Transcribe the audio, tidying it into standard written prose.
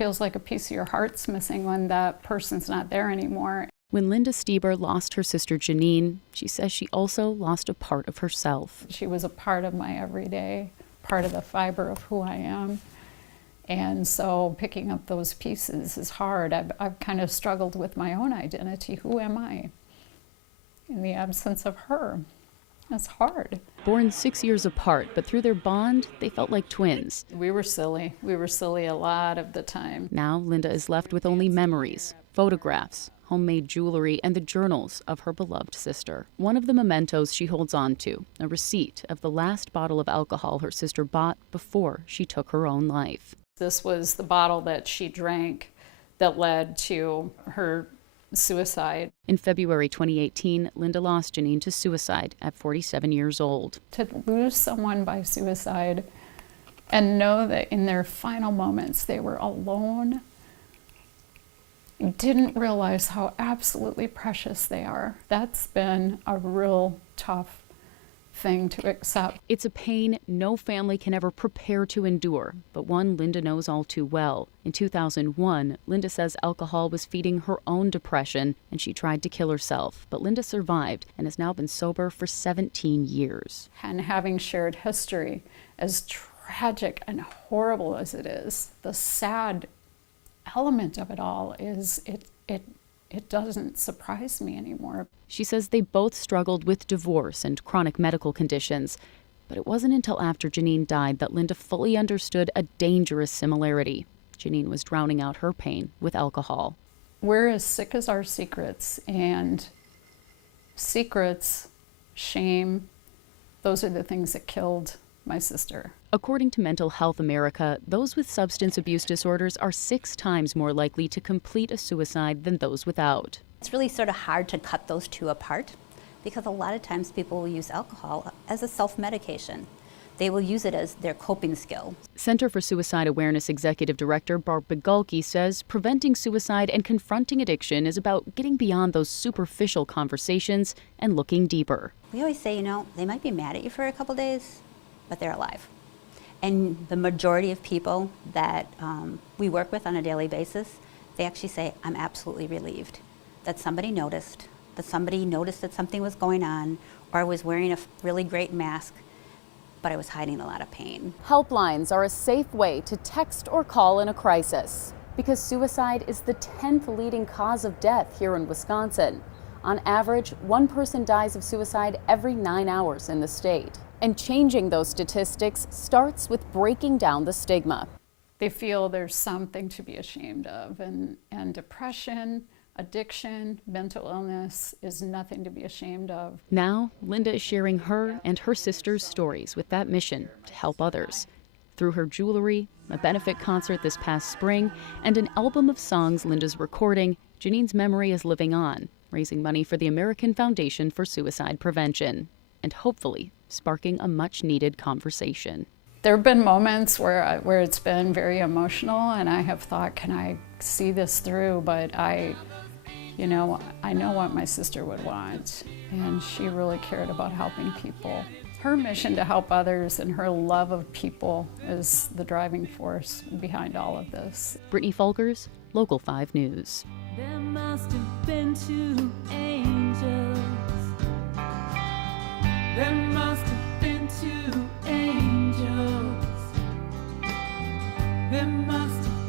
feels like a piece of your heart's missing when that person's not there anymore. When Linda Stieber lost her sister Janine, she says she also lost a part of herself. She was a part of my everyday, part of the fiber of who I am. And so picking up those pieces is hard. I've kind of struggled with my own identity. Who am I in the absence of her? It's hard. Born 6 years apart, but through their bond, they felt like twins. We were silly. We were silly a lot of the time. Now Linda is left with only memories, photographs, homemade jewelry, and the journals of her beloved sister. One of the mementos she holds on to, a receipt of the last bottle of alcohol her sister bought before she took her own life. This was the bottle that she drank that led to her suicide. In February 2018, Linda lost Janine to suicide at 47 years old. To lose someone by suicide and know that in their final moments they were alone, didn't realize how absolutely precious they are. That's been a real tough thing to accept. It's a pain no family can ever prepare to endure, but one Linda knows all too well. In 2001, Linda says alcohol was feeding her own depression and she tried to kill herself. But Linda survived and has now been sober for 17 years. And having shared history, as tragic and horrible as it is, the sad element of it all is it doesn't surprise me anymore. She says they both struggled with divorce and chronic medical conditions, but it wasn't until after Janine died that Linda fully understood a dangerous similarity. Janine was drowning out her pain with alcohol. We're as sick as our secrets, and secrets, shame, those are the things that killed my sister. According to Mental Health America, those with substance abuse disorders are 6 times more likely to complete a suicide than those without. It's really sort of hard to cut those two apart because a lot of times people will use alcohol as a self-medication. They will use it as their coping skill. Center for Suicide Awareness Executive Director Barb Bigalki says preventing suicide and confronting addiction is about getting beyond those superficial conversations and looking deeper. We always say, they might be mad at you for a couple days, but they're alive. And the majority of people that we work with on a daily basis, they actually say, I'm absolutely relieved that somebody noticed that something was going on, or I was wearing a really great mask, but I was hiding a lot of pain. Helplines are a safe way to text or call in a crisis because suicide is the 10th leading cause of death here in Wisconsin. On average, one person dies of suicide every 9 hours in the state. And changing those statistics starts with breaking down the stigma. They feel there's something to be ashamed of, and depression, addiction, mental illness is nothing to be ashamed of. Now, Linda is sharing her and her sister's stories with that mission to help others. Through her jewelry, a benefit concert this past spring, and an album of songs Linda's recording, Janine's memory is living on, raising money for the American Foundation for Suicide Prevention, and hopefully sparking a much-needed conversation. There have been moments where it's been very emotional, and I have thought, can I see this through? But I know what my sister would want, and she really cared about helping people. Her mission to help others and her love of people is the driving force behind all of this. Brittany Falkers, Local 5 News. There must have been 2 angels. There must have been 2 angels. There must have